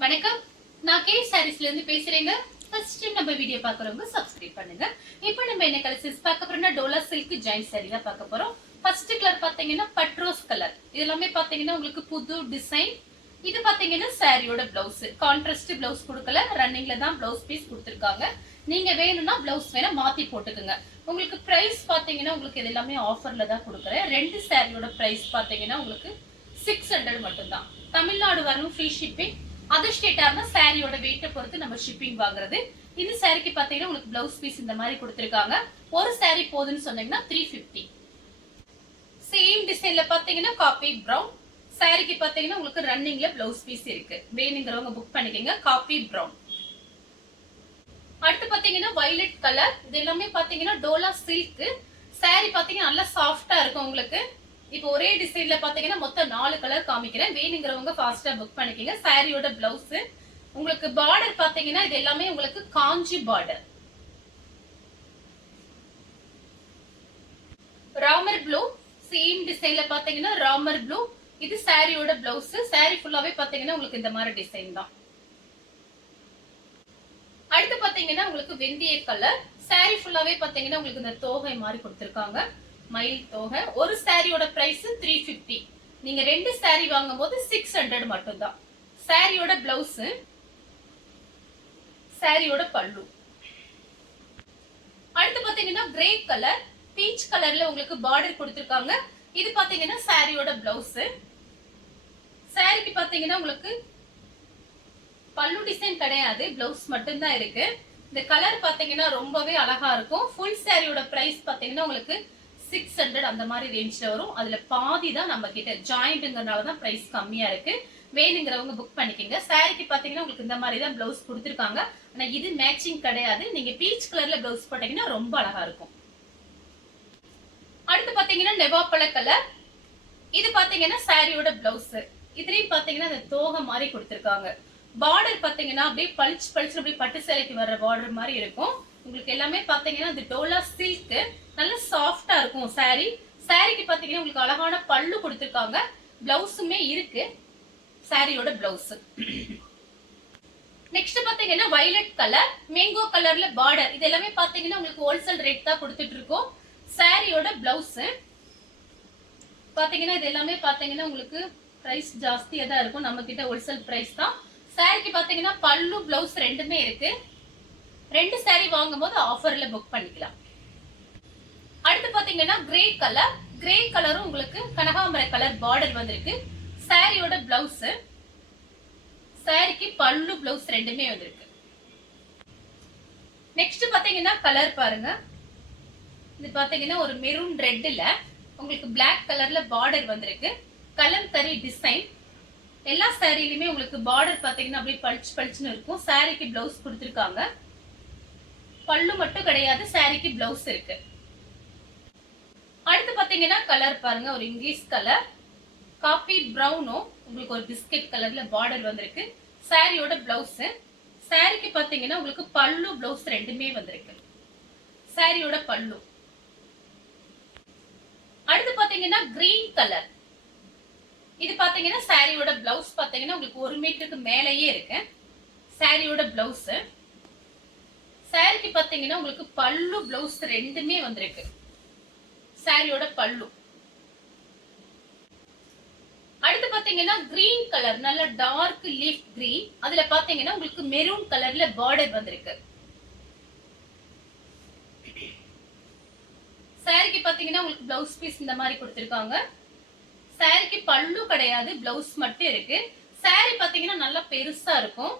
வணக்கம், நான் கே சாரீஸ்ல இருந்து பேசுறேங்க. ஃபர்ஸ்ட் டைம் நம்ம வீடியோ பார்க்கறவங்க சப்ஸ்கிரைப் பண்ணுங்க. இப்போ நம்ம என்ன கலெக்ஷன்ஸ் பார்க்க போறோம்னா டோலா சில்க் ஜாயிண்ட் சாரி தான் பார்க்க போறோம். ஃபர்ஸ்ட் கலர் பாத்தீங்கன்னா பட்ரோஸ் கலர். இது எல்லாமே பாத்தீங்கன்னா உங்களுக்கு புது டிசைன். இது பாத்தீங்கன்னா சாரியோட பிளவுஸ். கான்ட்ராஸ்ட் பிளவுஸ் கொடுக்கல, ரன்னிங்ல தான் பிளவுஸ் பீஸ் கொடுத்திருக்காங்க. நீங்க வேணும்னா பிளவுஸ் வேணா மாத்தி போட்டுக்குங்க. உங்களுக்கு பிரைஸ் பாத்தீங்கன்னா உங்களுக்கு இது எல்லாமே ஆஃபர்ல தான் கொடுக்குறேன். ரெண்டு சாரியோட பிரைஸ் பாத்தீங்கன்னா உங்களுக்கு 600 மட்டும் தான். தமிழ்நாடு வரணும் ஃப்ரீ ஷிப்பிங். அதர் ஸ்டேட்டா சாரியோட வெயிட்டை பொறுத்து நம்ம ஷிப்பிங் வாங்குறது. இந்த சாரிக்கு பாத்தீங்கன்னா உங்களுக்கு பிளவுஸ் பீஸ் இந்த மாதிரி கொடுத்திருக்காங்க. ஒரு சாரி போதுன்னு சொன்னீங்கன்னா 350. சேம் டிசைன்ல பாத்தீங்கன்னா காப்பி பிரவுன். சாரிக்கு பாத்தீங்கன்னா உங்களுக்கு ரன்னிங்ல பிளவுஸ் பீஸ் இருக்கு. வேணுங்கிறவங்க புக் பண்ணிக்கங்க. Coffee brown. அடுத்து பாத்தீங்கன்னா வயலட் கலர். இது எல்லாமே பாத்தீங்கன்னா டோலா சில்க். சாரி பாத்தீங்கன்னா நல்லா சாஃப்டா இருக்கும் உங்களுக்கு. இப்போ ஒரே டிசைன்ல பாத்தீங்கன்னா மொத்தம் 4 கலர் காமிக்கிறேன். வேணுங்கிறவங்க ஃபாஸ்டா புக் பண்ணிக்கங்க. சாரியோட பிளவுஸ் உங்களுக்கு பார்டர் பாத்தீங்கன்னா இது எல்லாமே உங்களுக்கு காஞ்சி பார்டர். ராமர் ப்ளூ. சேம் டிசைன்ல பாத்தீங்கன்னா ராமர் ப்ளூ. இது சாரியோட பிளவுஸ். சாரி ஃபுல்லாவே பாத்தீங்கன்னா உங்களுக்கு இந்த மாதிரி டிசைன் தான். அடுத்து பாத்தீங்கன்னா உங்களுக்கு வெந்தய கலர். சாரி ஃபுல்லாவே பாத்தீங்கன்னா உங்களுக்கு இந்த தோகை மாதிரி கொடுத்திருக்காங்க. மயில் தோகை. ஒரு சாரியோட பிரைஸ் 350. நீங்க ரெண்டு சாரி வாங்கும் போது 600 மட்டும் தான். சாரியோட பிளவுஸ், சாரியோட பல்லு. அடுத்து பாத்தீங்கன்னா கிரே கலர். பீச் கலர்ல உங்களுக்கு பார்டர் கொடுத்திருக்காங்க. இது பாத்தீங்கன்னா சாரியோட பிளவுஸ். சாரிக்கு பாத்தீங்கன்னா உங்களுக்கு பல்லு டிசைன் கிடையாது, பிளவுஸ் மட்டும் தான் இருக்கு. இந்த கலர் பாத்தீங்கன்னா ரொம்பவே அழகா இருக்கும். ஃபுல் சாரியோட பிரைஸ் பாத்தீங்கன்னா உங்களுக்கு 600 அந்த மாதிரி ரேஞ்ச்ல வரும். அதுல பாதி தான் நம்ம கிட்ட ஜாயிண்ட்ங்கறனால தான் பிரைஸ் கம்மியா இருக்கு. வேணுங்கிறவங்க புக் பண்ணிக்கங்க. சாரிக்கு பாத்தீங்கன்னா உங்களுக்கு இந்த மாதிரி தான் பிளவுஸ் கொடுத்திருக்காங்க. ஆனா இது மேட்சிங் கிடையாது. நீங்க பீச் கலர்ல பிளவுஸ் போட்டீங்கன்னா ரொம்ப அழகா இருக்கும். அடுத்து பாத்தீங்கன்னா நெவாப்பழ கலர். இது பாத்தீங்கன்னா சாரியோட பிளவுஸ். இதுலயும் பாத்தீங்கன்னா அந்த தோகை மாதிரி கொடுத்திருக்காங்க. பார்டர் பாத்தீங்கன்னா அப்படியே பளிச்சு பளிச்சு அப்படியே பட்டு சேலைக்கு வர்ற பார்டர் மாதிரி இருக்கும். உங்களுக்கு எல்லாமே பாத்தீங்கன்னா இந்த டோலா சில்க் நல்ல சாஃப்டா இருக்கும் சாரி. சாரிக்கு பாத்தீங்கன்னா உங்களுக்கு அழகான பல்லு கொடுத்திருக்காங்க. பிளவுஸுமே இருக்கு. சாரியோட பிளவுஸ். நெக்ஸ்ட் பாத்தீங்கன்னா வயலட் கலர். மேங்கோ கலர்ல பார்டர். இது எல்லாமே பாத்தீங்கன்னா உங்களுக்கு ஹோல்சேல் ரேட் தான் கொடுத்துட்டு இருக்கோம். சாரியோட பிளவுஸ் பாத்தீங்கன்னா இது எல்லாமே பாத்தீங்கன்னா உங்களுக்கு பிரைஸ் ஜாஸ்தியா தான் இருக்கும். நம்ம கிட்ட ஹோல்சேல் பிரைஸ் தான். சாரிக்கு பாத்தீங்கன்னா பல்லு பிளவுஸ் ரெண்டுமே இருக்கு. ரெண்டு சாரி வாங்கும் போது ஆஃபர்ல புக் பண்ணிக்கலாம். அடுத்து பாத்தீங்கன்னா கிரே கலர். கிரே கலரும் உங்களுக்கு கனகாம்பர கலர் பார்டர் வந்திருக்கு. சாரியோட பிளவுஸ், சாரிக்கு பல்லு பிளவுஸ் ரெண்டுமே வந்திருக்கு. நெக்ஸ்ட் பாத்தீங்கன்னா கலர் பாருங்க. இது பாத்தீங்கன்னா ஒரு மெரூன் ரெட்ல உங்களுக்கு பிளாக் கலர்ல பார்டர் வந்திருக்கு. கலம்கரி டிசைன். எல்லா சாரிலுமே உங்களுக்கு பார்டர் பாத்தீங்கன்னா அப்படியே பளிச்சு பளிச்சுன்னு இருக்கும். சாரிக்கு பிளவுஸ் கொடுத்திருக்காங்க. பல்லு மட்டும் கிடையாது, சாரிக்கு பிளவுஸ் இருக்கு. அடுத்து பாத்தீங்கன்னா கலர் பாருங்க. ஒரு இங்கிலீஷ் கலர் காபி பிரவுனும் உங்களுக்கு ஒரு பிஸ்கட் கலர்ல பார்டர் வந்திருக்கு. சாரியோட பிளவுஸ். சாரிக்கு பாத்தீங்கன்னா உங்களுக்கு பல்லு பிளவுஸ் ரெண்டுமே வந்திருக்கு. சாரியோட பல்லு. அடுத்து பாத்தீங்கன்னா கிரீன் கலர். இது பாத்தீங்கன்னா சாரியோட பிளவுஸ் பாத்தீங்கன்னா உங்களுக்கு 1 மீட்டருக்கு மேலேயே இருக்கு. சாரியோட பிளவுஸ். சாரிக்கு பாத்தீங்கன்னா உங்களுக்கு பல்லு பிளவுஸ் ரெண்டுமே வந்திருக்கு. சாரியோட பல்லு. அடுத்து பாத்தீங்கன்னா கிரீன் கலர். நல்ல டார்க் லீஃப் கிரீன். அதுல பாத்தீங்கன்னா உங்களுக்கு மெரூன் கலர்ல பார்டர் வந்திருக்கு. சாரிக்கு பாத்தீங்கன்னா உங்களுக்கு பிளவுஸ் பீஸ் இந்த மாதிரி கொடுத்திருக்காங்க. சாரிக்கு பல்லு கிடையாது, பிளவுஸ் மட்டும் இருக்கு. சாரி பாத்தீங்கன்னா நல்லா பெருசா இருக்கும்.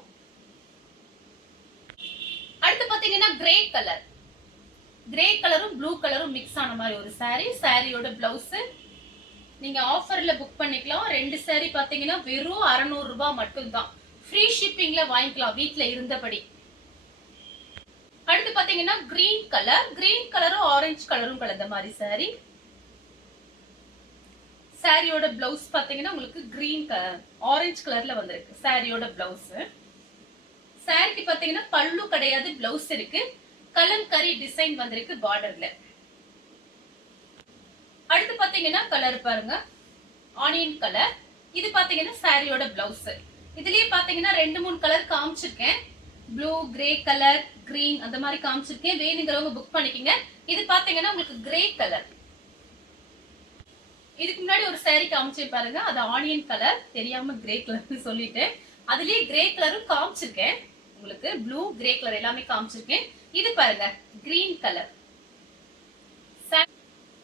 அடுத்து பாத்தீங்கன்னா கிரே கலர். கிரே கலரும் ப்ளூ கலரும் மிக்ஸ் ஆன மாதிரி ஒரு சாரி. சாரியோட பிளவுஸ். நீங்க ஆஃபர்ல புக் பண்ணிக்கலாம். ரெண்டு சாரி பாத்தீங்கன்னா வெறும் 600 ரூபாய் மட்டும் தான். ஃப்ரீ ஷிப்பிங்ல வாங்கிக்கலாம் வீட்ல இருந்தபடி. அடுத்து பாத்தீங்கன்னா கிரீன் கலர். கிரீன் கலரும் ஆரஞ்சு கலரும் கலந்த மாதிரி சாரி. சாரியோட பிளவுஸ் பாத்தீங்கன்னா உங்களுக்கு கிரீன் கலர் ஆரஞ்சு கலர்ல வந்திருக்கு. சாரியோட பிளவுஸ். சாரிக்கு பாத்தீங்கன்னா பல்லு கிடையாது, பிளவுஸ் இருக்கு. கலம்கரி டிசைன் வந்திருக்கு பார்டர்ல. அடுத்து பாத்தீங்கன்னா கலர் பாருங்க. Onion colour. இது பாத்தீங்கன்னா சாரியோட பிளவுஸ். இதுலயே பாத்தீங்கன்னா 2-3 கலர் காமிச்சிருக்கேன். ப்ளூ, கிரே கலர், கிரீன் அந்த மாதிரி காமிச்சிருக்கேன். வேணுங்கிறவங்க புக் பண்ணிக்கங்க. இது பாத்தீங்கன்னா உங்களுக்கு கிரே கலர். இதுக்கு முன்னாடி ஒரு saree காமிச்சேன் பாருங்க, அது ஆனியன் கலர், தெரியாம கிரே கலர்னு சொல்லிட்டேன். அதுலயே கிரே கலரும் காமிச்சிருக்கேன். உங்களுக்கு ப்ளூ, கிரே கலர் எல்லாமே காமிச்சிருக்கேன். இது பாருங்க கிரீன் கலர்.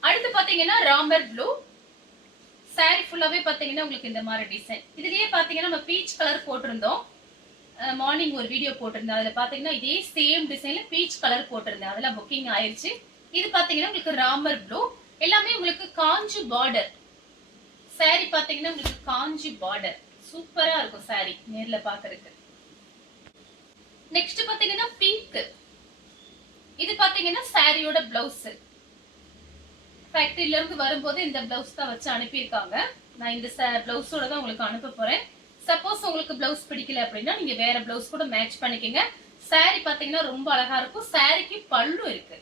அடுத்து பாத்தீங்கன்னா ராமர் ப்ளூ. saree ஃபுல்லாவே பாத்தீங்கன்னா உங்களுக்கு இந்த மாதிரி டிசைன். இதுலயே பாத்தீங்கன்னா நம்ம பீச் கலர் போட்டிருந்தோம். மார்னிங் ஒரு வீடியோ போட்டிருந்தேன். அதுல பாத்தீங்கன்னா இதே சேம் டிசைன்ல பீச் கலர் போட்டிருந்தேன். அதெல்லாம் புக்கிங் ஆயிருச்சு. இது பாத்தீங்கன்னா உங்களுக்கு ராமர் ப்ளூ. எல்லாமே உங்களுக்கு காஞ்சி பார்டர். saree பாத்தீங்கன்னா உங்களுக்கு காஞ்சி பார்டர். சூப்பரா இருக்கும் saree நேர்ல பாக்குறதுக்கு. நெக்ஸ்ட் பாத்தீங்கன்னா பிங்க். இது பாத்தீங்கன்னா சாரியோட பிளவுஸ். ஃபேக்டரியில இருந்து வரும்போது இந்த பிளவுஸ் தான் வச்சு அனுப்பியிருக்காங்க. நான் இந்த பிளவுஸோட தான் உங்களுக்கு அனுப்ப போறேன். சப்போஸ் உங்களுக்கு பிளவுஸ் பிடிக்கல அப்படின்னா நீங்க வேற பிளவுஸ் கூட மேட்ச் பண்ணிக்கங்க. saree பாத்தீங்கன்னா ரொம்ப அழகா இருக்கும். சாரிக்கு பல்லு இருக்கு.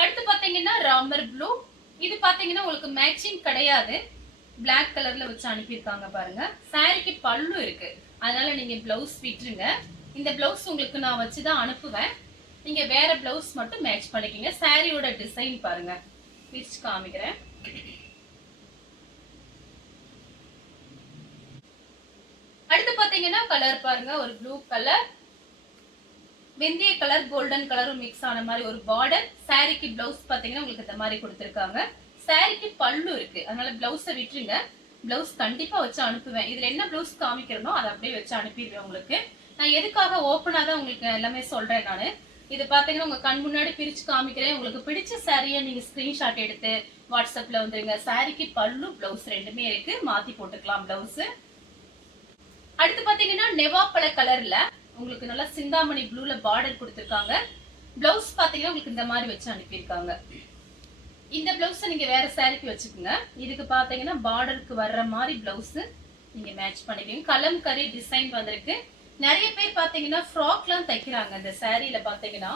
அடுத்து பாத்தீங்கன்னா ராமர் ப்ளூ. இது பாத்தீங்கன்னா உங்களுக்கு மேட்சிங் கிடையாது. பிளாக் கலர்ல வச்சு அனுப்பியிருக்காங்க பாருங்க. சாரிக்கு பல்லு இருக்கு. அதனால நீங்க பிளவுஸ் விட்டுருங்க. இந்த பிளவுஸ் உங்களுக்கு நான் வச்சுதான் அனுப்புவேன். நீங்க வேற பிளவுஸ் மட்டும் மேட்ச் பண்ணிக்கங்க. சாரியோட டிசைன் பாருங்க, பிரிச்சு காமிக்கிறேன். அடுத்து பாத்தீங்கன்னா கலர் பாருங்க, ஒரு ப்ளூ கலர், வெந்தய கலர், கோல்டன் கலரும் மிக்ஸ் ஆன மாதிரி ஒரு பார்டர். சாரிக்கு பிளவுஸ் பாத்தீங்கன்னா உங்களுக்கு இந்த மாதிரி கொடுத்திருக்காங்க. சாரிக்கு பல்லு இருக்கு. அதனால பிளவுஸை விட்டுருங்க. பிளவுஸ் கண்டிப்பா வச்சு அனுப்புவேன். இதுல என்ன பிளவுஸ் காமிக்கிறனோ அதை அப்படியே வச்சு அனுப்பிடுவேன் உங்களுக்கு. நான் எதுக்காக ஓப்பனா தான் உங்களுக்கு எல்லாமே சொல்றேன் நானு. இது பாத்தீங்கன்னா உங்க கண் முன்னாடி பிரிச்சு காமிக்கிறேன். உங்களுக்கு பிடிச்ச சாரியை நீங்க ஸ்கிரீன்ஷாட் எடுத்து வாட்ஸ்அப்ல வந்துருங்க. சாரிக்கு பல்லு, பிளவுஸ் ரெண்டுமே இருக்கு. மாத்தி போட்டுக்கலாம் பிளவுஸ். அடுத்து பாத்தீங்கன்னா நெவாப்பழ கலர்ல உங்களுக்கு நல்லா சிந்தாமணி ப்ளூல பார்டர் கொடுத்திருக்காங்க. பிளவுஸ் பாத்தீங்கன்னா உங்களுக்கு இந்த மாதிரி வச்சு அனுப்பியிருக்காங்க. இந்த பிளவுஸ் நீங்க வேற சாரிக்கு வச்சுக்கோங்க. இதுக்கு பாத்தீங்கன்னா பார்டருக்கு வர்ற மாதிரி பிளவுஸ் நீங்க மேட்ச் பண்ணிக்கோங்க. கலம்கரி டிசைன் வந்திருக்கு. நிறைய பேர் பாத்தீங்கன்னா ஃப்ராக் எல்லாம் தைக்கிறாங்க. இந்த சாரியில பாத்தீங்கன்னா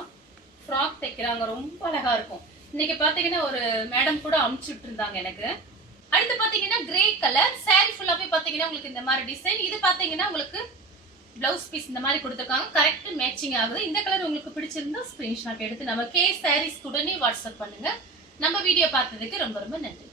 ஃப்ராக் தைக்கிறாங்க. ரொம்ப அழகா இருக்கும். இன்னைக்கு பாத்தீங்கன்னா ஒரு மேடம் கூட அனுப்பிச்சுட்டு இருந்தாங்க எனக்கு. அடுத்து பாத்தீங்கன்னா கிரே கலர். சாரி ஃபுல்லாவே பாத்தீங்கன்னா உங்களுக்கு இந்த மாதிரி டிசைன். இது பாத்தீங்கன்னா உங்களுக்கு பிளவுஸ் பீஸ் இந்த மாதிரி கொடுத்துருக்காங்க. கரெக்ட் மேட்சிங் ஆகுது. இந்த கலர் உங்களுக்கு பிடிச்சிருந்தா ஸ்கிரீன்ஷாட் எடுத்து நம்ம கே சாரீஸ் உடனே வாட்ஸ்அப் பண்ணுங்க. நம்ம வீடியோ பார்த்ததுக்கு ரொம்ப ரொம்ப நன்றி.